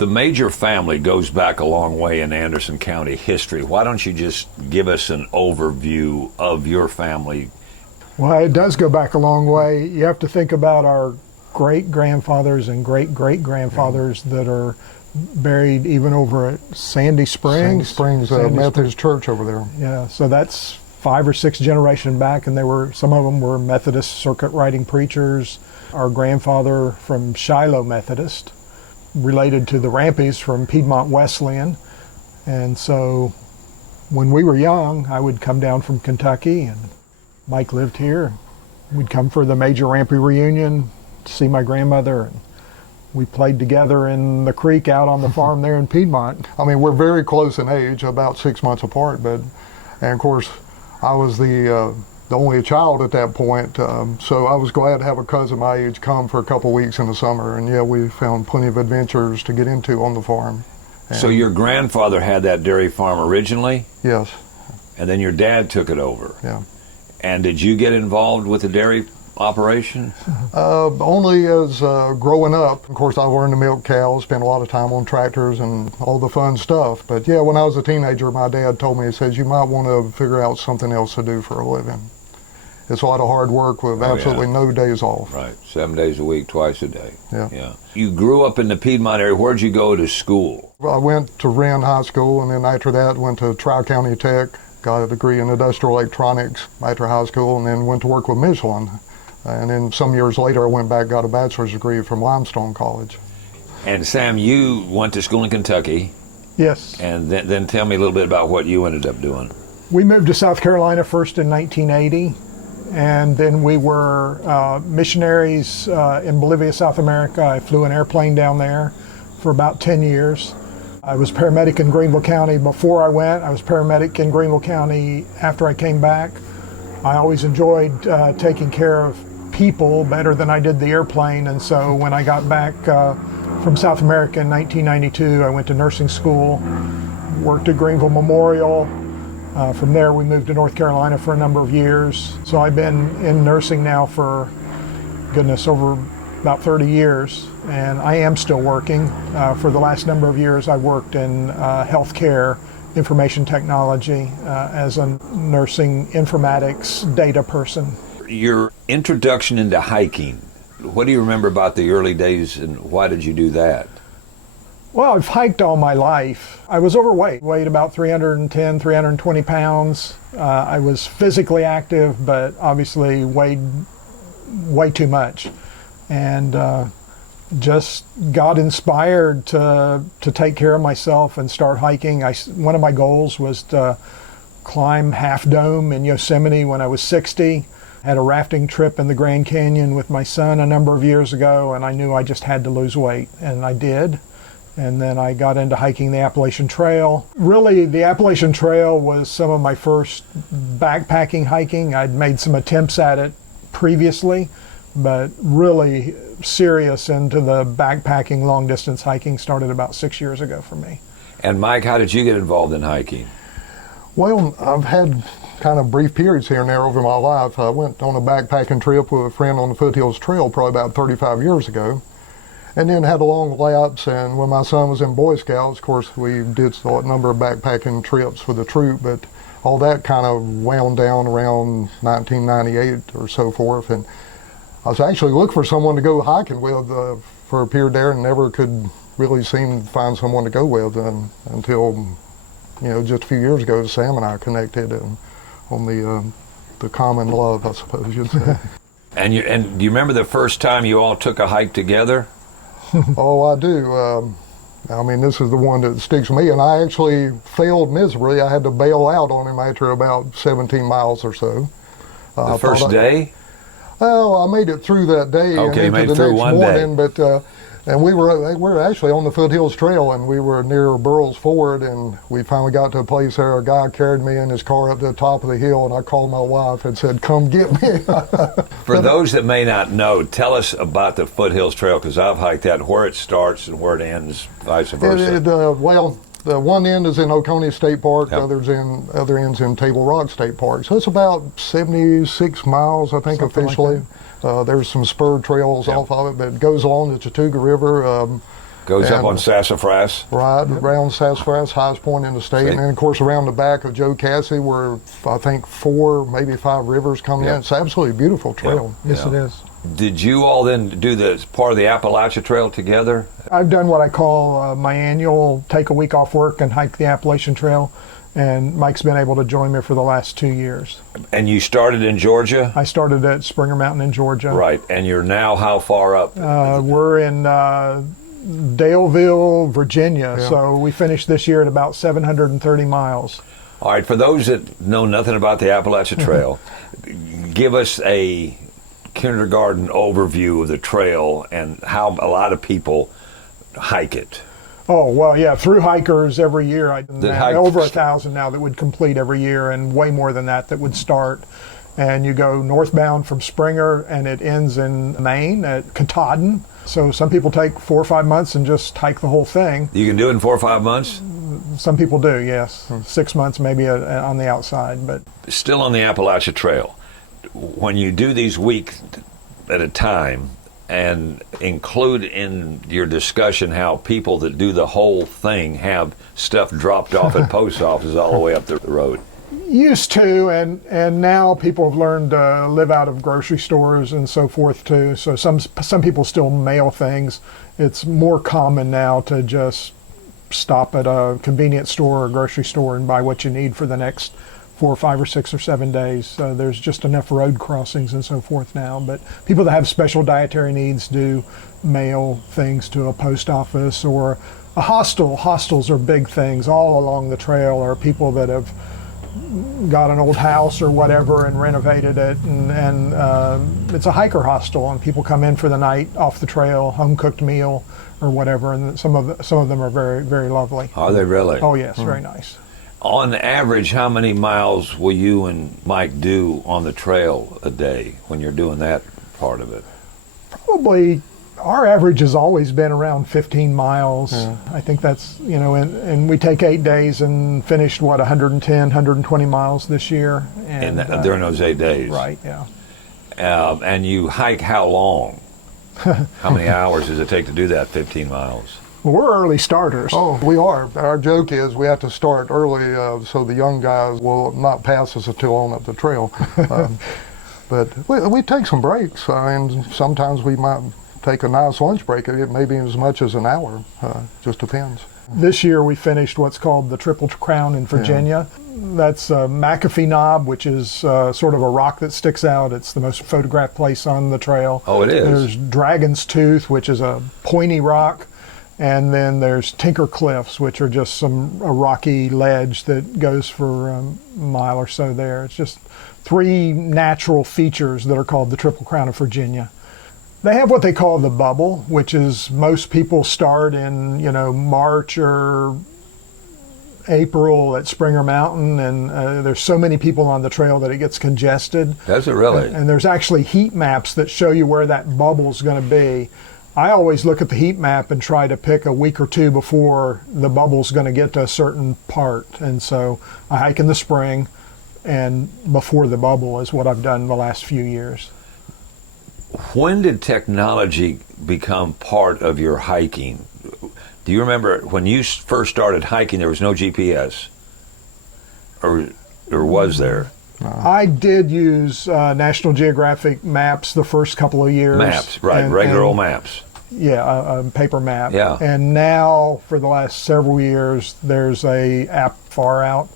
The Major family goes back a long way in Anderson County history. Why don't you just give us an overview of your family? Well, it does go back a long way. You have to think about our great-grandfathers and great-great-grandfathers that are buried even over at Sandy Springs. Sandy Springs Methodist Church over there. Yeah, so that's 5 or 6 generations back, and some of them were Methodist circuit riding preachers. Our grandfather from Shiloh Methodist, related to the Rampies from Piedmont Wesleyan. And so when we were young, I would come down from Kentucky, and Mike lived here. We'd come for the Major Rampy reunion to see my grandmother, and we played together in the creek out on the farm there in Piedmont. I mean, we're very close in age, about 6 months apart, and of course, I was the only child at that point, so I was glad to have a cousin my age come for a couple weeks in the summer, and yeah, we found plenty of adventures to get into on the farm. So your grandfather had that dairy farm originally? Yes. And then your dad took it over? Yeah. And did you get involved with the dairy operation? Only as growing up. Of course, I learned to milk cows, spent a lot of time on tractors and all the fun stuff. But yeah, when I was a teenager, my dad told me, he says, you might want to figure out something else to do for a living. It's a lot of hard work with absolutely no days off. Right, 7 days a week, twice a day. Yeah. You grew up in the Piedmont area. Where'd you go to school? I went to Wren High School, and then after that went to Tri-County Tech, got a degree in industrial electronics after high school, and then went to work with Michelin. And then some years later, I went back, got a bachelor's degree from Limestone College. And Sam, you went to school in Kentucky. Yes. And then tell me a little bit about what you ended up doing. We moved to South Carolina first in 1980, and then we were missionaries in Bolivia, South America. I flew an airplane down there for about 10 years. I was paramedic in Greenville County before I went. I was paramedic in Greenville County after I came back. I always enjoyed taking care of people better than I did the airplane, and so when I got back from South America in 1992, I went to nursing school, worked at Greenville Memorial. From there we moved to North Carolina for a number of years. So I've been in nursing now for, goodness, over about 30 years, and I am still working. For the last number of years I worked in healthcare, information technology, as a nursing informatics data person. Your introduction into hiking, what do you remember about the early days, and why did you do that? Well, I've hiked all my life. I was overweight, weighed about 310, 320 pounds. I was physically active, but obviously weighed way too much. And just got inspired to take care of myself and start hiking. One of my goals was to climb Half Dome in Yosemite when I was 60. Had a rafting trip in the Grand Canyon with my son a number of years ago, and I knew I just had to lose weight, and I did. And then I got into hiking the Appalachian Trail. Really, the Appalachian Trail was some of my first backpacking hiking. I'd made some attempts at it previously, but really serious into the backpacking long distance hiking started about 6 years ago for me. And Mike, how did you get involved in hiking? Well, I've had kind of brief periods here and there over my life. I went on a backpacking trip with a friend on the Foothills Trail probably about 35 years ago, and then had a long lapse. And when my son was in Boy Scouts, of course, we did a number of backpacking trips for the troop, but all that kind of wound down around 1998 or so forth. And I was actually looking for someone to go hiking with for a period there, and never could really seem to find someone to go with until, just a few years ago, Sam and I connected on the common love, I suppose you'd say. And do you remember the first time you all took a hike together? Oh, I do. I mean, this is the one that sticks with me, and I actually failed miserably. I had to bail out on him after about 17 miles or so. The first day? Well, I made it through that day Okay, and made into it the through next one morning, day. but and we were actually on the Foothills Trail, and we were near Burroughs Ford, and we finally got to a place there. A guy carried me in his car up to the top of the hill, and I called my wife and said, "Come get me." For those that may not know, tell us about the Foothills Trail, because I've hiked that, where it starts and where it ends, vice versa. Well, the one end is in Oconee State Park, Yep. the other end's in Table Rock State Park. So it's about 76 miles, I think, Something officially. like There's some spur trails Yep. off of it, but it goes along the Chattooga River. Goes up And- on Sassafras. Right around Sassafras, highest point in the state. See? And then, of course, around the back of Joe Cassie, where I think 4, maybe 5 rivers come Yeah. in. It's absolutely a beautiful trail. Yes, Yeah. it is. Did you all then do the part of the Appalachian Trail together? I've done what I call my annual take a week off work and hike the Appalachian Trail, and Mike's been able to join me for the last 2 years. And you started in Georgia? I started at Springer Mountain in Georgia. Right. And you're now how far up? We're in Daleville, Virginia, Yeah. so we finished this year at about 730 miles. All right. For those that know nothing about the Appalachian Trail, give us a kindergarten overview of the trail and how a lot of people hike it. Oh, well, yeah, through hikers every year. hike- Over 1,000 now that would complete every year, and way more than that would start. And you go northbound from Springer, and it ends in Maine at Katahdin. So some people take 4 or 5 months and just hike the whole thing. You can do it in 4 or 5 months? Some people do, yes. 6 months maybe on the outside, but Still on the Appalachian Trail. When you do these weeks at a time and include in your discussion how people that do the whole thing have stuff dropped off at post offices all the way up the road. used to, and now people have learned to live out of grocery stores and so forth too. So some people still mail things. It's more common now to just stop at a convenience store or grocery store and buy what you need for the next 4 or 5 or 6 or 7 days. There's just enough road crossings and so forth now. But people that have special dietary needs do mail things to a post office or a hostel. Hostels are big things all along the trail, or people that have got an old house or whatever and renovated it, and it's a hiker hostel, and people come in for the night off the trail, home cooked meal or whatever, and some of them are very, very lovely. Are they really? Oh yes, very nice. On average, how many miles will you and Mike do on the trail a day when you're doing that part of it? Probably our average has always been around 15 miles. Yeah. I think that's, and we take 8 days and finished 110, 120 miles this year. And During those 8 days? Right, yeah. And you hike how long? How many hours does it take to do that 15 miles? Well, we're early starters. Oh, we are. Our joke is we have to start early so the young guys will not pass us until on up the trail. But we take some breaks. I mean, sometimes we might take a nice lunch break. It may be as much as an hour. Just depends. This year we finished what's called the Triple Crown in Virginia. That's McAfee Knob, which is sort of a rock that sticks out. It's the most photographed place on the trail. Oh, it is? There's Dragon's Tooth, which is a pointy rock. And then there's Tinker Cliffs, which are just a rocky ledge that goes for a mile or so there. It's just 3 natural features that are called the Triple Crown of Virginia. They have what they call the bubble, which is most people start in, March or April at Springer Mountain, and there's so many people on the trail that it gets congested. Does it really? And there's actually heat maps that show you where that bubble's going to be. I always look at the heat map and try to pick a week or 2 before the bubble's going to get to a certain part. And so I hike in the spring, and before the bubble is what I've done the last few years. When did technology become part of your hiking? Do you remember when you first started hiking, there was no GPS? Or was there? I did use National Geographic maps the first couple of years. Maps, right, regular old maps. Yeah, a paper map. Yeah. And now, for the last several years, there's a app Far Out,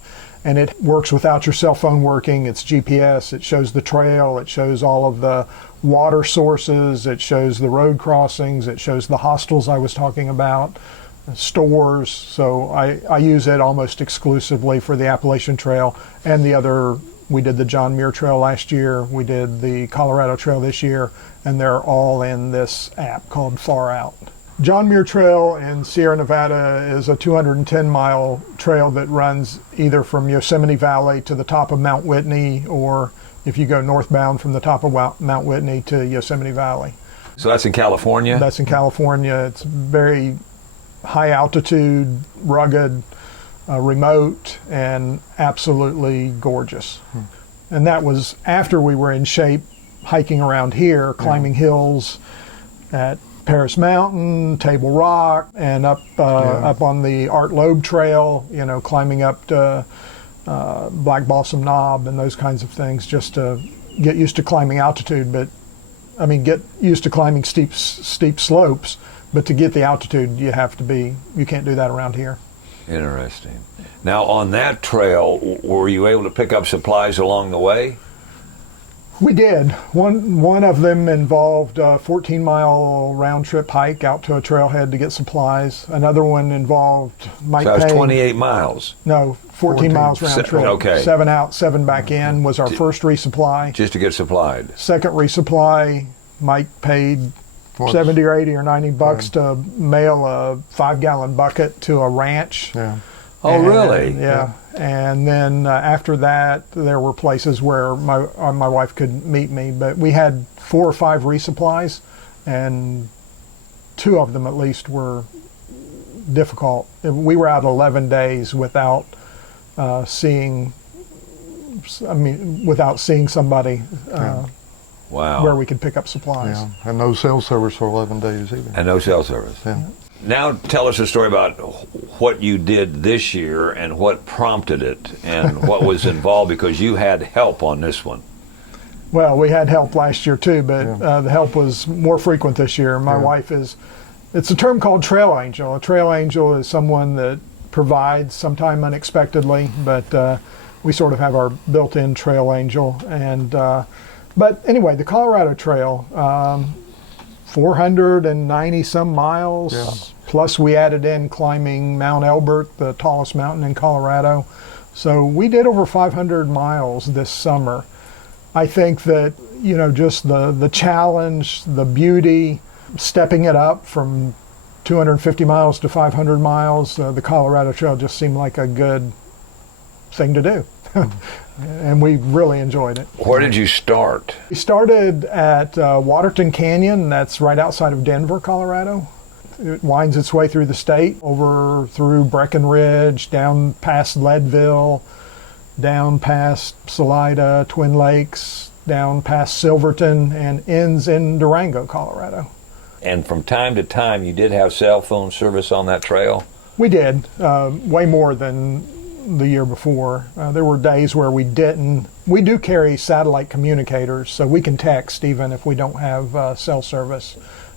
and it works without your cell phone working. It's GPS. It shows the trail. It shows all of the water sources. It shows the road crossings. It shows the hostels I was talking about, stores. So I use it almost exclusively for the Appalachian Trail and the other. We did the John Muir Trail last year. We did the Colorado Trail this year, and they're all in this app called Far Out. John Muir Trail in Sierra Nevada is a 210-mile trail that runs either from Yosemite Valley to the top of Mount Whitney, or if you go northbound from the top of Mount Whitney to Yosemite Valley. So that's in California? That's in California. It's very high altitude, rugged, remote, and absolutely gorgeous. And that was after we were in shape hiking around here, climbing hills at Paris Mountain, Table Rock, and up on the Art Loeb Trail, climbing up to Black Balsam Knob and those kinds of things, just to get used to climbing altitude. But get used to climbing steep slopes, but to get the altitude, you can't do that around here. Interesting. Now, on that trail, were you able to pick up supplies along the way? We did. One of them involved a 14-mile round-trip hike out to a trailhead to get supplies. Another one involved So that was 28 miles. No, 14 miles round trip. Okay. 7 out, 7 back in was our first resupply. Just to get supplied. Second resupply, Mike paid 70 or 80 or 90 bucks to mail a 5-gallon bucket to a ranch. Yeah. Oh, really? Yeah. And then after that, there were places where my wife could meet me. But we had 4 or 5 resupplies, and 2 of them at least were difficult. We were out 11 days without seeing somebody Wow. where we could pick up supplies. Yeah, and no cell service for 11 days either. And no cell service. Yeah. Now tell us a story about what you did this year and what prompted it and what was involved, because you had help on this one. Well, we had help last year too, but the help was more frequent this year. My wife it's a term called trail angel. A trail angel is someone that provides sometime unexpectedly, but we sort of have our built-in trail angel. And but anyway, the Colorado Trail, 490 some miles, plus we added in climbing Mount Elbert, the tallest mountain in Colorado. So we did over 500 miles this summer. I think that, just the challenge, the beauty, stepping it up from 250 miles to 500 miles, the Colorado Trail just seemed like a good thing to do. And we really enjoyed it. Where did you start? We started at Waterton Canyon. That's right outside of Denver, Colorado. It winds its way through the state, over through Breckenridge, down past Leadville, down past Salida, Twin Lakes, down past Silverton, and ends in Durango, Colorado. And from time to time, you did have cell phone service on that trail? We did, way more than the year before. There were days where we didn't. We do carry satellite communicators, so we can text even if we don't have cell service.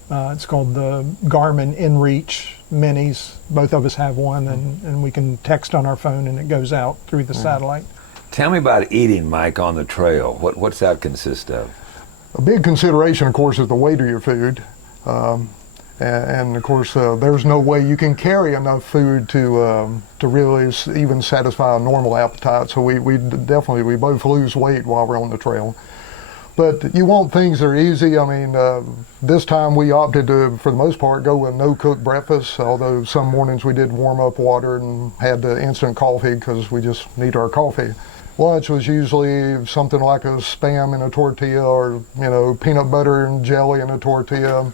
It's called the Garmin InReach Minis. Both of us have one, and we can text on our phone, and it goes out through the satellite. Tell me about eating, Mike, on the trail. What's that consist of? A big consideration, of course, is the weight of your food. And of course, there's no way you can carry enough food to really even satisfy a normal appetite. So we both lose weight while we're on the trail. But you want things that are easy. This time we opted to, for the most part, go with no-cook breakfast, although some mornings we did warm up water and had the instant coffee because we just need our coffee. Lunch was usually something like a Spam in a tortilla, or peanut butter and jelly in a tortilla.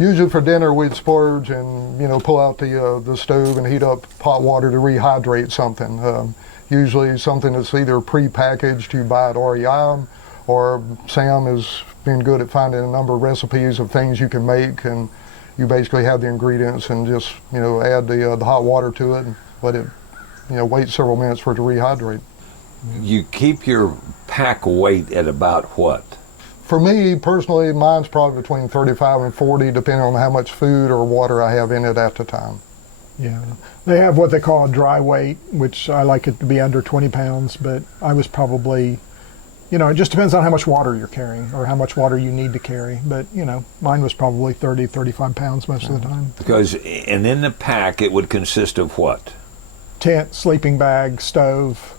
Usually for dinner we'd splurge and pull out the stove and heat up hot water to rehydrate something. Usually something that's either pre-packaged, you buy at REI, or Sam has been good at finding a number of recipes of things you can make, and you basically have the ingredients and just add the hot water to it and let it wait several minutes for it to rehydrate. You keep your pack weight at about what? For me, personally, mine's probably between 35 and 40, depending on how much food or water I have in it at the time. Yeah. They have what they call a dry weight, which I like it to be under 20 pounds, but I was probably, it just depends on how much water you're carrying or how much water you need to carry. But, mine was probably 30, 35 pounds most of the time. And in the pack, it would consist of what? Tent, sleeping bag, stove,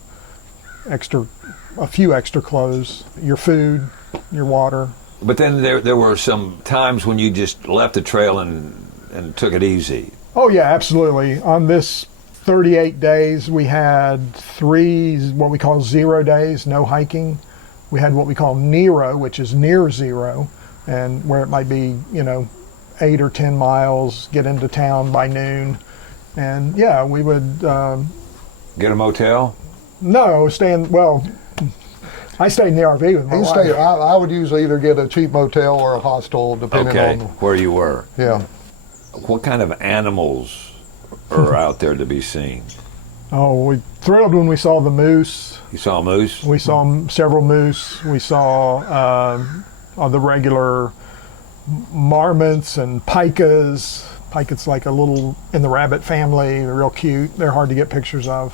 a few extra clothes, your food, your water. But then there were some times when you just left the trail and took it easy. Oh yeah, absolutely. On this 38 days, we had 3 what we call 0 days, no hiking. We had what we call Nero, which is near zero, and where it might be 8 or 10 miles, get into town by noon. And yeah, we would get a motel? No, I stayed in the RV with my wife. I would usually either get a cheap motel or a hostel, depending Okay, on where you were. Yeah. What kind of animals are out there to be seen? Oh, we thrilled when we saw the moose. You saw moose? We saw several moose. We saw the regular marmots and pikas. Pika's like a little in the rabbit family. They're real cute. They're hard to get pictures of.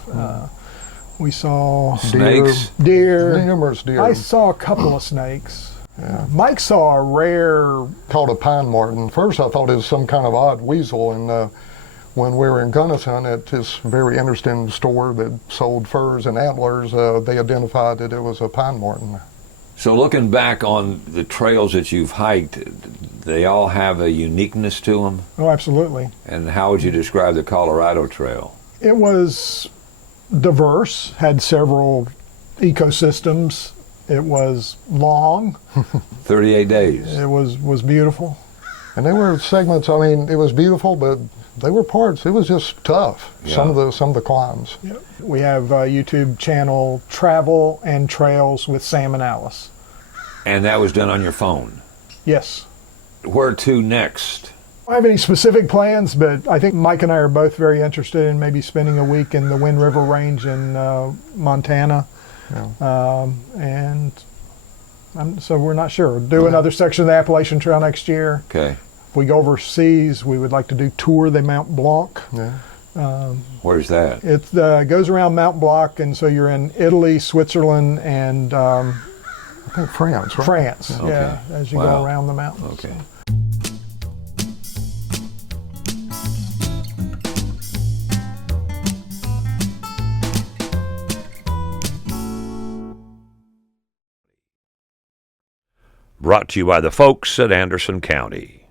We saw Snakes? deer. Numerous deer. I saw a couple of snakes. Yeah. Mike saw a rare. Called a pine marten. First, I thought it was some kind of odd weasel, and when we were in Gunnison at this very interesting store that sold furs and antlers, they identified that it was a pine marten. So looking back on the trails that you've hiked, they all have a uniqueness to them? Oh, absolutely. And how would you describe the Colorado Trail? It was diverse, had several ecosystems. It was long. 38 days. It was beautiful. And there were segments. I mean, it was beautiful, but they were parts. It was just tough. Yeah. Some of the climbs. Yep. We have a YouTube channel, Travel and Trails with Sam and Alice. And that was done on your phone. Yes. Where to next? I don't have any specific plans, but I think Mike and I are both very interested in maybe spending a week in the Wind River Range in Montana. Yeah. So we're not sure. We'll do another section of the Appalachian Trail next year. Okay. If we go overseas, we would like to do Tour de Mont Blanc. Yeah. Where's that? It goes around Mount Blanc, and so you're in Italy, Switzerland, and I think France, right? France. Okay. Yeah, as you Wow. go around the mountains. Okay. Brought to you by the folks at Anderson County.